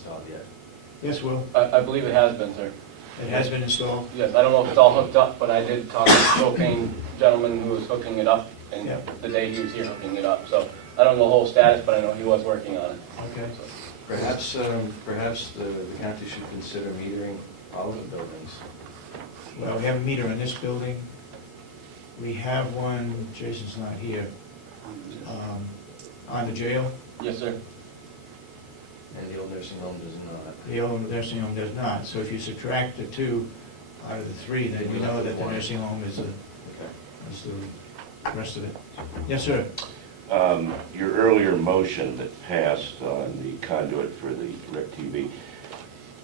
installed yet. Yes, Will? I believe it has been, sir. It has been installed? Yes, I don't know if it's all hooked up, but I did talk to the propane gentleman who was hooking it up, and Yeah. the day he was here hooking it up. So I don't know the whole status, but I know he was working on it. Okay. So, Perhaps the county should consider metering all of the buildings. Well, we have a meter in this building. We have one, Jason's not here, on the jail. yes, sir. And the old nursing home does not. The old nursing home does not. So if you subtract the 2 out of the 3, then we know that the nursing home is Okay. the rest of it. Yes, sir. Your earlier motion that passed on the conduit for the DirecTV,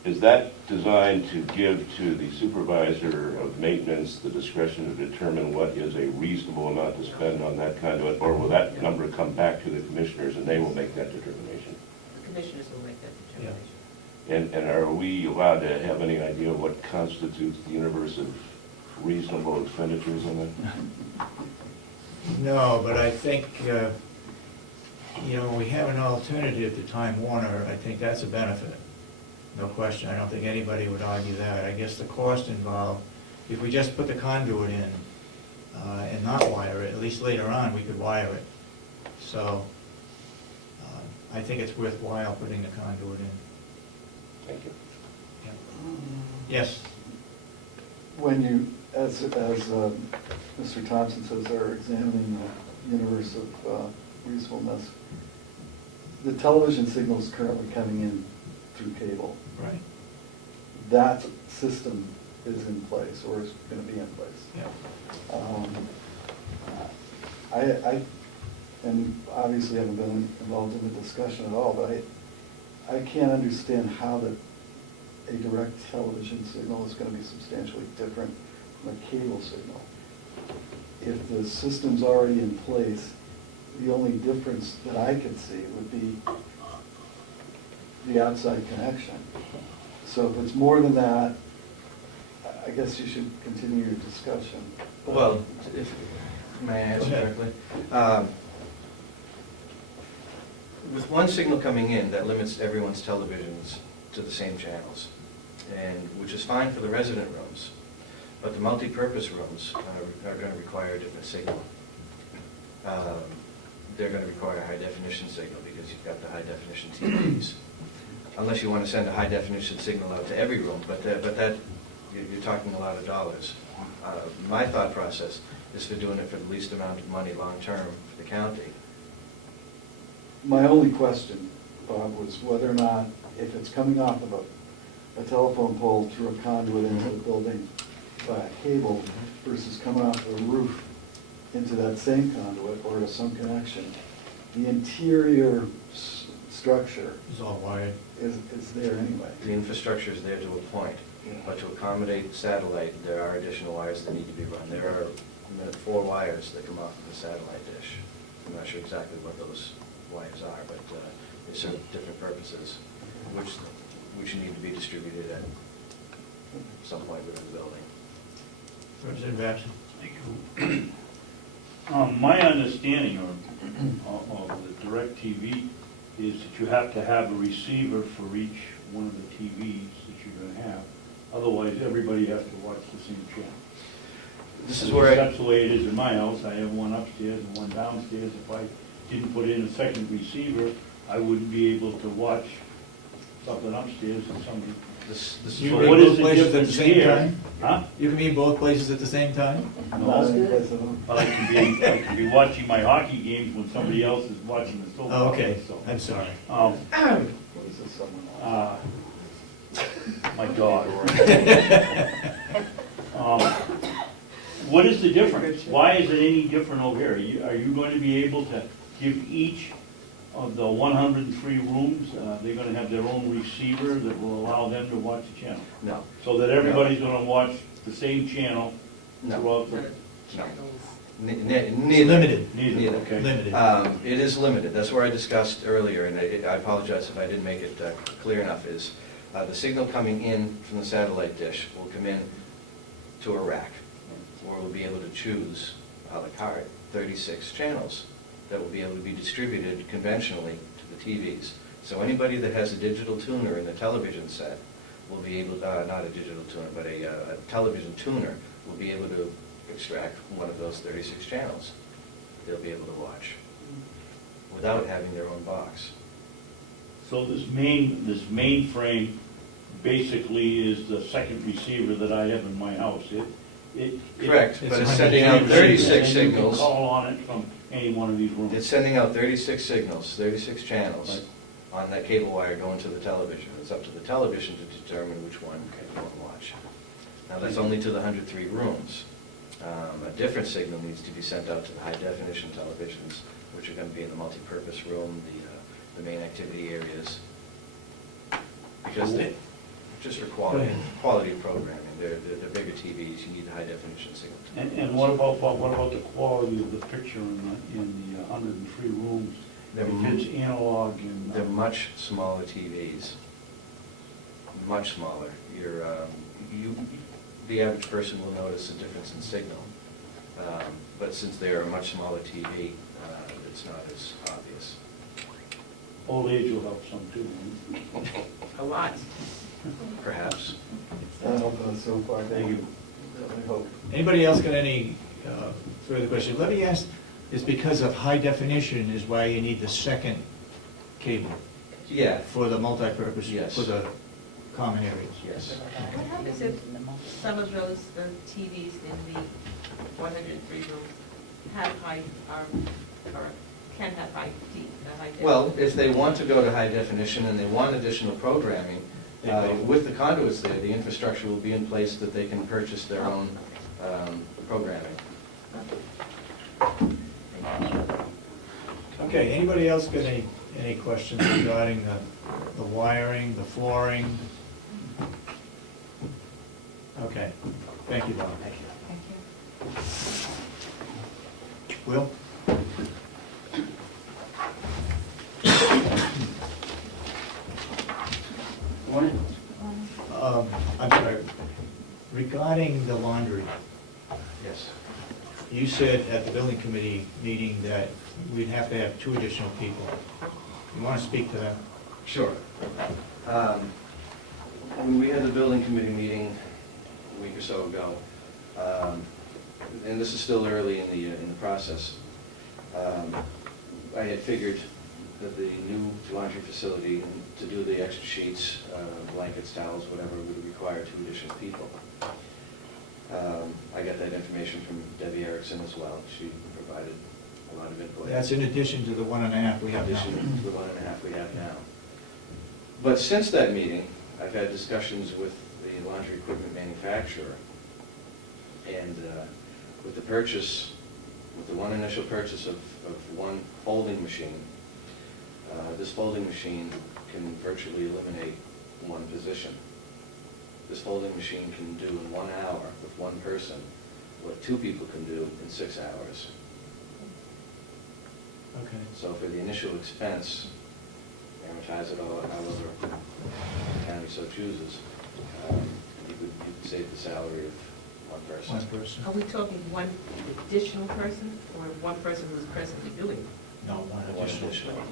is that designed to give to the supervisor of maintenance the discretion to determine what is a reasonable amount to spend on that conduit, or will that number come back to the commissioners and they will make that determination? The commissioners will make that determination. And are we allowed to have any idea of what constitutes the universe of reasonable expenditures on that? No, but I think, we have an alternative to Time Warner. I think that's a benefit. No question. I don't think anybody would argue that. I guess the cost involved, if we just put the conduit in and not wire it, at least later on, we could wire it. So I think it's worthwhile putting the conduit in. Thank you. Yeah. Yes? When you, as Mr. Thompson says, are examining the universe of reasonableness, the television signal is currently coming in through cable. Right. That system is in place, or is going to be in place. Yeah. I and obviously haven't been involved in the discussion at all, but I can't understand how a direct television signal is going to be substantially different from a cable signal. If the system's already in place, the only difference that I could see would be the outside connection. So if it's more than that, I guess you should continue your discussion. Well, if, may I answer directly? With one signal coming in, that limits everyone's televisions to the same channels, and which is fine for the resident rooms, but the multi-purpose rooms are going to require a different signal. They're going to require a high-definition signal because you've got the high-definition TVs. Unless you want to send a high-definition signal out to every room, but that you're talking a lot of dollars. My thought process is for doing it for the least amount of money long-term for the county. My only question, Bob, was whether or not, if it's coming off of a telephone pole through a conduit into the building by cable versus coming off the roof into that same conduit or to some connection, the interior structure It's all wired. is there anyway. The infrastructure is there to a point, but to accommodate satellite, there are additional wires that need to be run. There are 4 wires that come off of the satellite dish. I'm not sure exactly what those wires are, but they serve different purposes, which need to be distributed at some point within the building. Representative Baxter? Thank you. My understanding of the DirecTV is that you have to have a receiver for each one of the TVs that you're going to have. Otherwise, everybody has to watch the same channel. This is where That's the way it is in my house. I have one upstairs and one downstairs. If I didn't put in a second receiver, I wouldn't be able to watch something upstairs and something. this is You So can what be is both the places at the difference same here? time? Huh? You can be in both places at the same time? Not in place of them. Well, I can be watching my hockey games when somebody else is watching the soap Oh, okay. opera, so. I'm sorry. What is this, someone else? My dog. What is the difference? Why is it any different over here? Are you going to be able to give each of the 103 rooms, they're going to have their own receiver that will allow them to watch the channel? No. So that everybody's going to watch the same channel No. throughout the... Neither. Limited. Neither, okay. Limited. It is limited. That's where I discussed earlier, and I apologize if I didn't make it clear enough, is the signal coming in from the satellite dish will come in to a rack, where we'll be able to choose a la carte 36 channels that will be able to be distributed conventionally to the TVs. So anybody that has a digital tuner in the television set will be able, not a digital tuner, but a television tuner will be able to extract one of those 36 channels. They'll be able to watch without having their own box. So this mainframe basically is the second receiver that I have in my house. Correct, it's but it's 100 sending out chambers. 36 And you can signals. call on it from any one of these rooms. It's sending out 36 signals, 36 channels Right. on that cable wire going to the television. It's up to the television to determine which one you want to watch. Now, that's only to the 103 rooms. A different signal needs to be sent out to the high-definition televisions, which are going to be in the multi-purpose room, the main activity areas. Because they, just for quality of programming, they're bigger TVs, you need the high-definition signal. And what about the quality of the picture in the 103 rooms? They're If it's analog and... They're much smaller TVs, much smaller. The average person will notice a difference in signal, but since they are a much smaller TV, it's not as obvious. Old age will help some too. A lot. Perhaps. It's not helping us so far, thank you. I hope. Anybody else got any further questions? Let me ask, it's because of high definition is why you need the second cable Yeah, for the multipurpose, Yes. for the common areas? yes. What happens if some of those TVs in the 103 rooms have high, or can have high definition? Well, if they want to go to high definition and they want additional programming, with the conduits there, the infrastructure will be in place that they can purchase their own programming. Okay, anybody else got any questions regarding the wiring, the flooring? Okay, thank you, Bob. Thank you. Will? I'm sorry, regarding the laundry, Yes. you said at the building committee meeting that we'd have to have 2 additional people. You want to speak to that? Sure. When we had the building committee meeting a week or so ago, and this is still early in the process, I had figured that the new laundry facility, to do the extra sheets, blankets, towels, whatever, would require 2 additional people. I got that information from Debbie Erickson as well. She provided a lot of input. That's in addition to the 1.5 we have now. addition to the 1.5 we have now. But since that meeting, I've had discussions with the laundry equipment manufacturer, and with the purchase, with the one initial purchase of one folding machine, this folding machine can virtually eliminate one position. This folding machine can do in 1 hour with one person what 2 people can do in 6 hours. Okay. So for the initial expense, amortize it all however the county so chooses, you could save the salary of one person. One person? Are we talking one additional person, or one person who's presently doing it? No, one One additional. additional.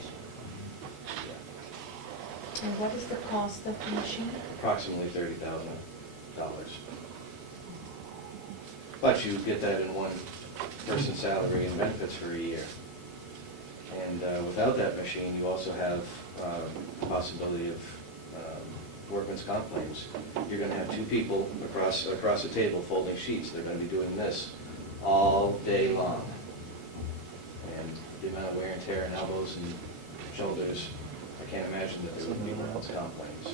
And what is the cost of the machine? Approximately $30,000. But you get that in one person's salary and benefits for a year. And without that machine, you also have the possibility of workman's comp claims. You're going to have 2 people across a table folding sheets. They're going to be doing this all day long. And the amount of wear and tear in elbows and shoulders, I can't imagine that there would be workman's comp claims.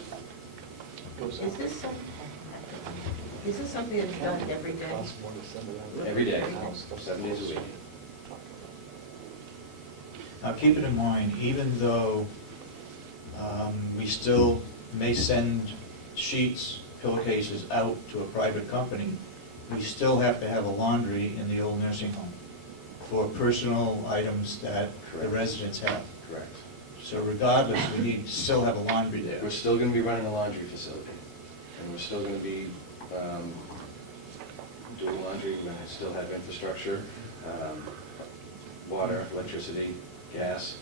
Is this something that's done every day? Every day, 7 days a week. Now, keep it in mind, even though we still may send sheets, pillowcases out to a private company, we still have to have a laundry in the old nursing home for personal items that the Correct. residents have. Correct. So regardless, we need to still have a laundry there. We're still going to be running a laundry facility, and we're still going to be doing laundry. We're going to still have infrastructure, water, electricity, gas.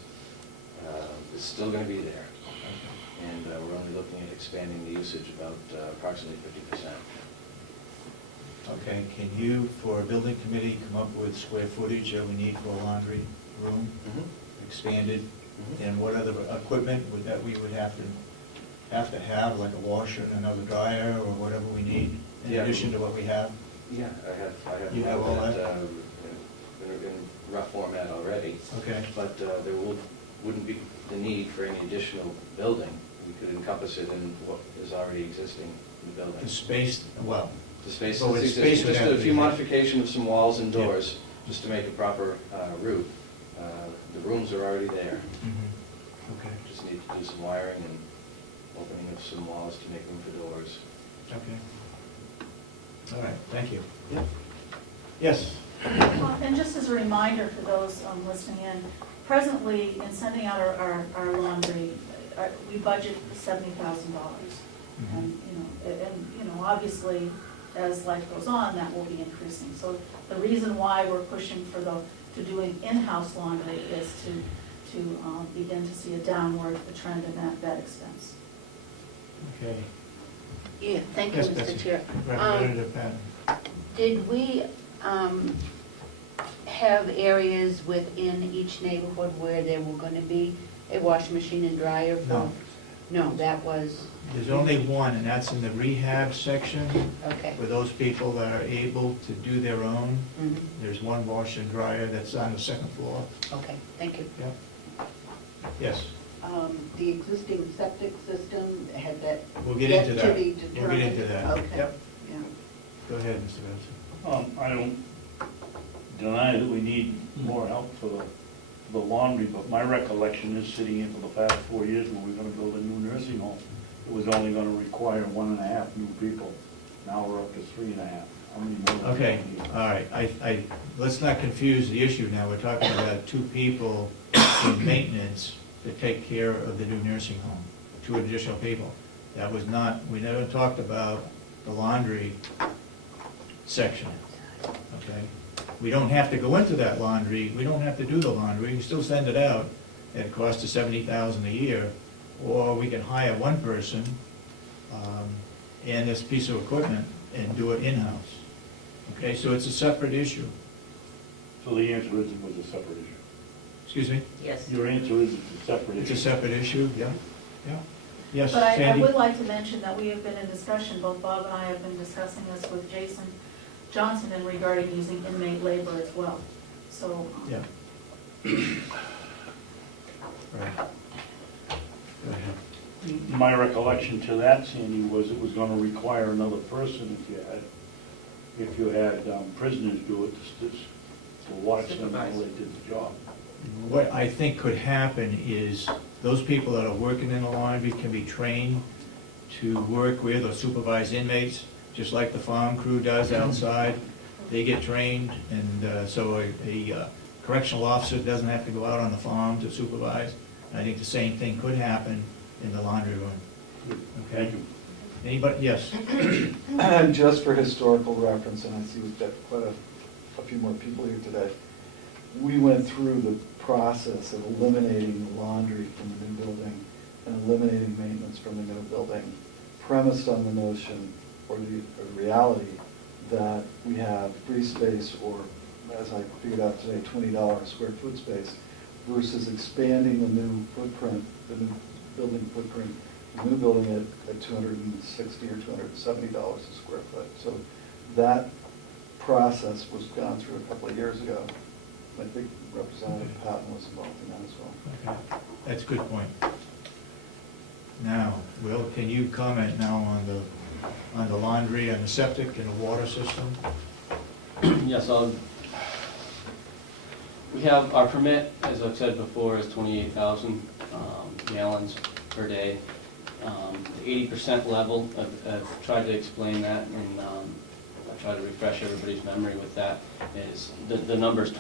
It's still going to be there. and we're only looking at expanding the usage about approximately 50%. Okay, can you, for a building committee, come up with square footage that we need for a laundry room, expanded? And what other equipment that we would have to have, like a washer and another dryer, or whatever we need, in Yeah. addition to what we have? Yeah, I have You have all that? in rough format already, Okay, but there wouldn't be the need for any additional building. We could encompass it in what is already existing in the building. the space, well, The space Oh, is it's space existing, would just have a to few be- modification of some walls and Yeah. doors, just to make a proper roof. The rooms are already there, okay, just need to do some wiring and opening of some walls to make room for doors. okay. All right, thank you. Yes, And just as a reminder for those listening in, presently, in sending out our laundry, we budget $70,000. And, obviously, as life goes on, that will be increasing. So the reason why we're pushing to doing in-house laundry is to begin to see a downward trend in that expense. okay. Yeah, thank you, Yes, Mr. Betsy. Chair. Representative Patton. Did we have areas within each neighborhood where there were going to be a washing machine and dryer? No. No, that was, There's only one, and that's in the rehab section, okay. for those people that are able to do their own. Mhm. There's one washer and dryer that's on the second floor. Okay, thank you. Yep. Yes, The existing septic system, had that we'll get yet into to that. be We'll get determined? into that. Okay. Yep, Yeah. go ahead, Mr. Benson. I don't deny that we need more help for the laundry, but my recollection is sitting here for the past 4 years when we were gonna build a new nursing home, it was only gonna require 1.5 new people. Now we're up to 3.5. How many more? Okay, all right, let's not confuse the issue now. We're talking about 2 people in maintenance to take care of the new nursing home, 2 additional people. That was not, we never talked about the laundry section, okay? We don't have to go into that laundry, we don't have to do the laundry, we can still send it out at a cost of $70,000 a year, or we can hire one person and this piece of equipment and do it in-house. Okay, so it's a separate issue. So the answer is it was a separate issue. Excuse me? Yes. Your answer is it's a separate It's issue. a separate issue, yeah, yeah. Yes, But I Sandy? would like to mention that we have been in discussion, both Bob and I have been discussing this with Jason Johnson in regarding using inmate labor as well. So, Yeah. Right. Go ahead. My recollection to that, Sandy, was it was gonna require another person if you had prisoners do it, to watch them while they did the job. What I think could happen is those people that are working in the laundry can be trained to work with or supervise inmates, just like the farm crew does outside. They get trained, and so a correctional officer doesn't have to go out on the farm to supervise. I think the same thing could happen in the laundry room. Okay? Thank you. Anybody? Yes. And just for historical reference, and I see we've got quite a few more people here today, we went through the process of eliminating the laundry from the new building and eliminating maintenance from the new building, premised on the notion or the reality that we have free space, or as I figured out today, $20 a square foot space, versus expanding the new footprint, the new building footprint, the new building at $260 or $270 a square foot. So that process was gone through a couple of years ago. I think Representative Patton was involved in that as well. Okay, that's a good point. Now, Will, can you comment now on the laundry and the septic and the water system? Yes, we have, our permit, as I've said before, is 28,000 gallons per day. The 80% level, I've tried to explain that, and I try to refresh everybody's memory with that, is the number's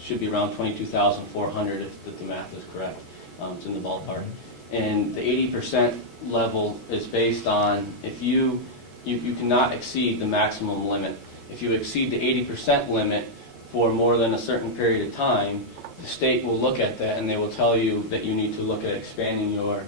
should be around 22,400 if the math is correct. It's in the ballpark. And the 80% level is based on if you cannot exceed the maximum limit. If you exceed the 80% limit for more than a certain period of time, the state will look at that and they will tell you that you need to look at expanding your